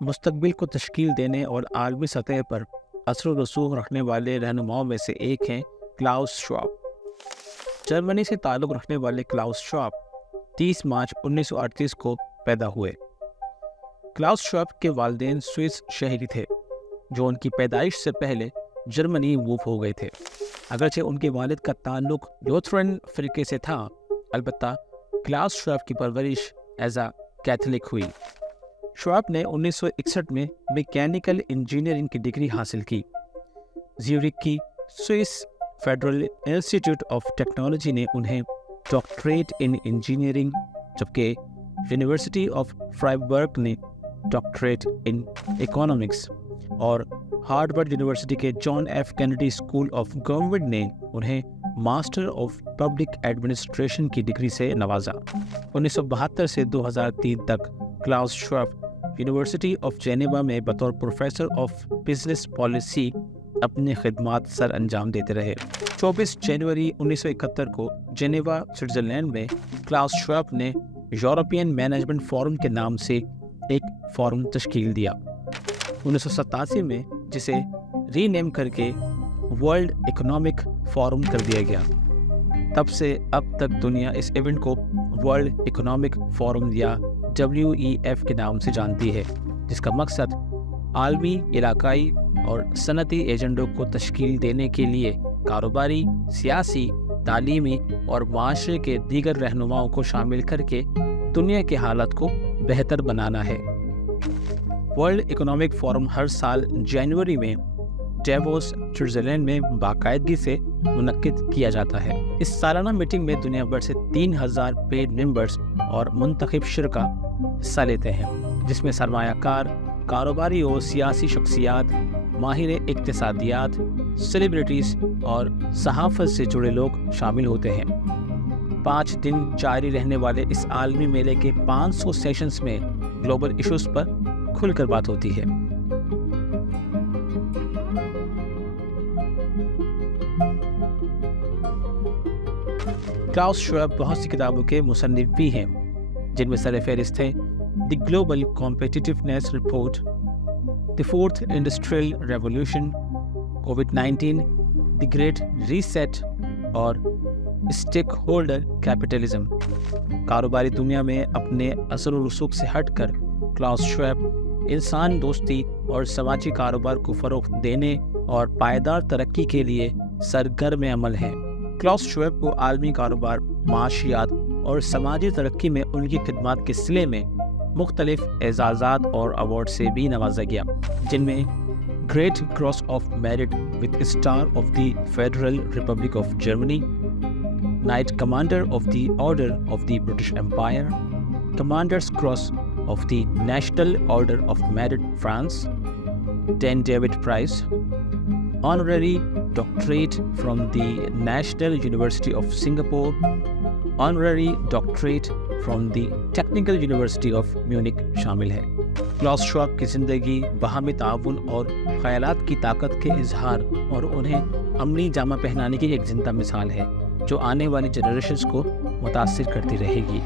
मुस्तकबिल को तश्कील देने और आलमी सतह पर असर व रसूख रखने वाले रहनुमाओं में से एक हैं क्लाउस श्वाब। जर्मनी से ताल्लुक़ रखने वाले क्लाउस श्वाब 30 मार्च 1938 को पैदा हुए। क्लाउस श्वाब के वालिदैन स्विस शहरी थे जो उनकी पैदाइश से पहले जर्मनी मूव हो गए थे। अगरचे उनके वालिद का ताल्लुक़ लूथरन फ़िरके से था, अलबत्ता क्लाउस श्वाब की परवरिश एज अ कैथोलिक हुई। श्वाब ने 1961 में मैकेनिकल इंजीनियरिंग की डिग्री हासिल की। ज्यूरिख की Swiss Federal Institute of Technology ने उन्हें डॉक्टरेट इन इंजीनियरिंग, जबकि यूनिवर्सिटी ऑफ फ्राइबर्ग ने डॉक्टरेट इन इकोनॉमिक्स और हार्वर्ड यूनिवर्सिटी के John F Kennedy School of Government ने उन्हें मास्टर ऑफ पब्लिक एडमिनिस्ट्रेशन की डिग्री से नवाजा। 1972 से 2003 तक Klaus Schwab University of Geneva में बतौर प्रोफेसर ऑफ बिजनेस पॉलिसी अपनी खिदमात सर अंजाम देते रहे। 24 जनवरी 1971 को जेनेवा स्विट्ज़रलैंड में क्लाउस श्वाब ने यूरोपियन मैनेजमेंट फोरम के नाम से एक फोरम तश्कील दिया। 1987 में जिसे रीनेम करके वर्ल्ड इकोनॉमिक फोरम कर दिया गया। तब से अब तक दुनिया इस इवेंट को वर्ल्ड इकोनॉमिक फोरम या WEF के नाम से जानती है, जिसका मकसद आलमी, इलाकाई और सनती एजेंडों को तश्कील देने के लिए कारोबारी, सियासी, तालीमी और माशरे के दीगर रहनुमाओं को शामिल करके दुनिया की हालत को बेहतर बनाना है। वर्ल्ड इकोनॉमिक फोरम हर साल जनवरी में डेवोस स्विट्ज़रलैंड में बाकायदगी से मुनक्किद किया जाता है। इस सालाना मीटिंग में दुनिया भर से 3000 पेड मेंबर्स और मुंतखब शुरका हिस्सा लेते हैं, जिसमें सरमायाकार, कारोबारी और सियासी शख्सियात, माहिर इक्तिसादियात, सेलिब्रिटीज़ और सहाफ़त से जुड़े लोग शामिल होते हैं। 5 दिन जारी रहने वाले इस आलमी मेले के 500 सेशंस में ग्लोबल इश्यूज़ पर खुलकर बात होती है। क्लाउस श्वाब बहुत सी किताबों के मुसन्निफ भी हैं, जिनमें सरफ़हरिस्त हैं the global competitiveness report, the fourth industrial revolution, covid, the great reset और स्टेक होल्डर कैपिटलिज्म। कारोबारी दुनिया में अपने असर व रसूख से हटकर क्लाउस श्वाब इंसान दोस्ती और समाजी कारोबार को फ़रोग़ देने और पायदार तरक्की के लिए सरगर्म अमल हैं। क्लाउस श्वाब को आलमी कारोबार, माशियात और समाजी तरक्की में उनकी खिदमात के सिले में मुख्तलिफ एजाज़ात और अवार्ड से भी नवाजा गया, जिनमें Great Cross of Merit with Star of the Federal Republic of Germany, Knight Commander of the Order of the British Empire, Commander's Cross of the National Order of Merit France, 10 David Prize, Honorary Doctorate from the National University of Singapore, Honorary Doctorate from the Technical University of Munich शामिल है। Klaus Schwab की ज़िंदगी बाहमी ताउन और ख़यालात की ताकत के इजहार और उन्हें अमली जामा पहनाने की एक जिंदा मिसाल है, जो आने वाली जनरेशंस को मुतासिर करती रहेगी।